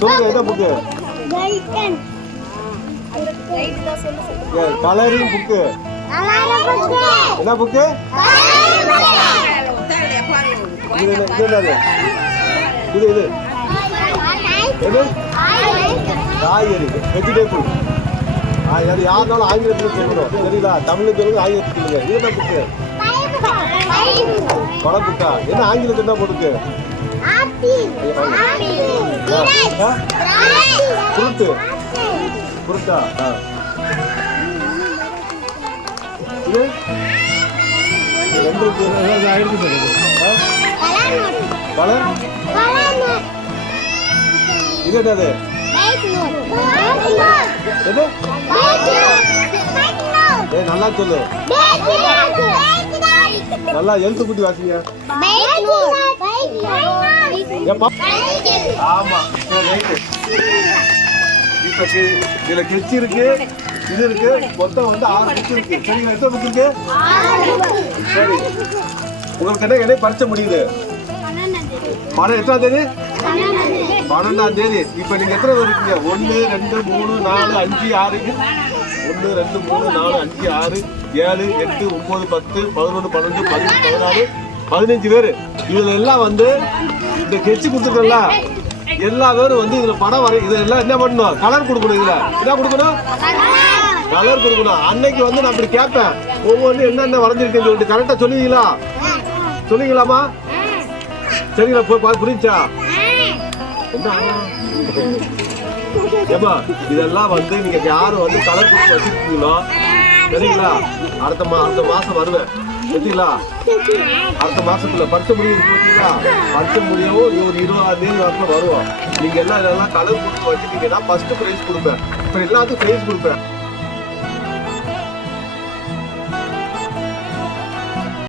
சொல்லுங்க என்ன book? Colouring book. என்ன புக்கு? இது என்னது? இது இது எது? காய்கறி, வெஜிடேபிள். அது யாருனாலும் ஆங்கிலத்தில் சொல்லணும் சரிங்களா? தமிழில் சொல்லுங்க, ஆங்கிலத்தில் சொல்லுங்க. இது என்ன புக்கு? பழ புக்கா? என்ன ஆங்கிலத்தில் என்ன போட்டுருக்கு? ஃப்ரூட்டு. ஃப்ரூட்டா? இது கலர். இது என்னது? எது? நல்லா சொல்லு. நல்லா எழுத்து கூட்டி வாசிங்க. ஆமா இப்ப இதுல கெச்சி இருக்கு, இது இருக்கு, மொத்தம் வந்து 6 புக் இருக்கு. சரிங்களா? எத்தனை புக் இருக்கு? சரி, உங்களுக்கு என்ன பரிச்சை முடியுது? எத்தனாம் தேதி? 12ஆம் தேதி. இப்ப நீங்க எத்தனை பேர் இருக்கீங்க? 1 2 3 4 5 6 1 2 3 4 5 6 7 8 9 10 11 12 15 14 15 பேர். இதுல எல்லாம் வந்து இந்த கெச்சி கொடுத்துருக்கல எல்லா பேரும் வந்து இதுல படம் வரை இதெல்லாம் என்ன பண்ணணும்? கலர் கொடுக்கணும். இதுல என்ன கொடுக்கணும்? கலர் கொடுக்கணும். அன்னைக்கு வந்து நான் அப்படி கேட்பேன், ஒவ்வொன்றும் என்னென்ன வரைஞ்சிருக்குன்னு சொல்லிட்டு கரெக்டா சொல்லுவீங்களா? சொல்லுவீங்களாமா? சரிங்களா? புரிஞ்சா? ஏமா இதெல்லாம் வந்து நீங்க யாரும் வந்து கலர் கொடுத்து வச்சிருக்கீங்களோ சரிங்களா? அடுத்த மாசம் வருவேன் சரிங்களா? அடுத்த மாசத்துல பரிச்சை முடிவு பார்த்தீங்களா? பரிச்சை முடியவும் ஒரு 20ஆம் தேதி வரத்துல வருவோம். நீங்க எல்லாம் இதெல்லாம் கலர் கொடுத்து வச்சுட்டீங்கன்னா ஃபர்ஸ்ட் பிரைஸ் கொடுப்பேன். இப்ப எல்லாத்துக்கும் பிரைஸ் கொடுப்பேன்.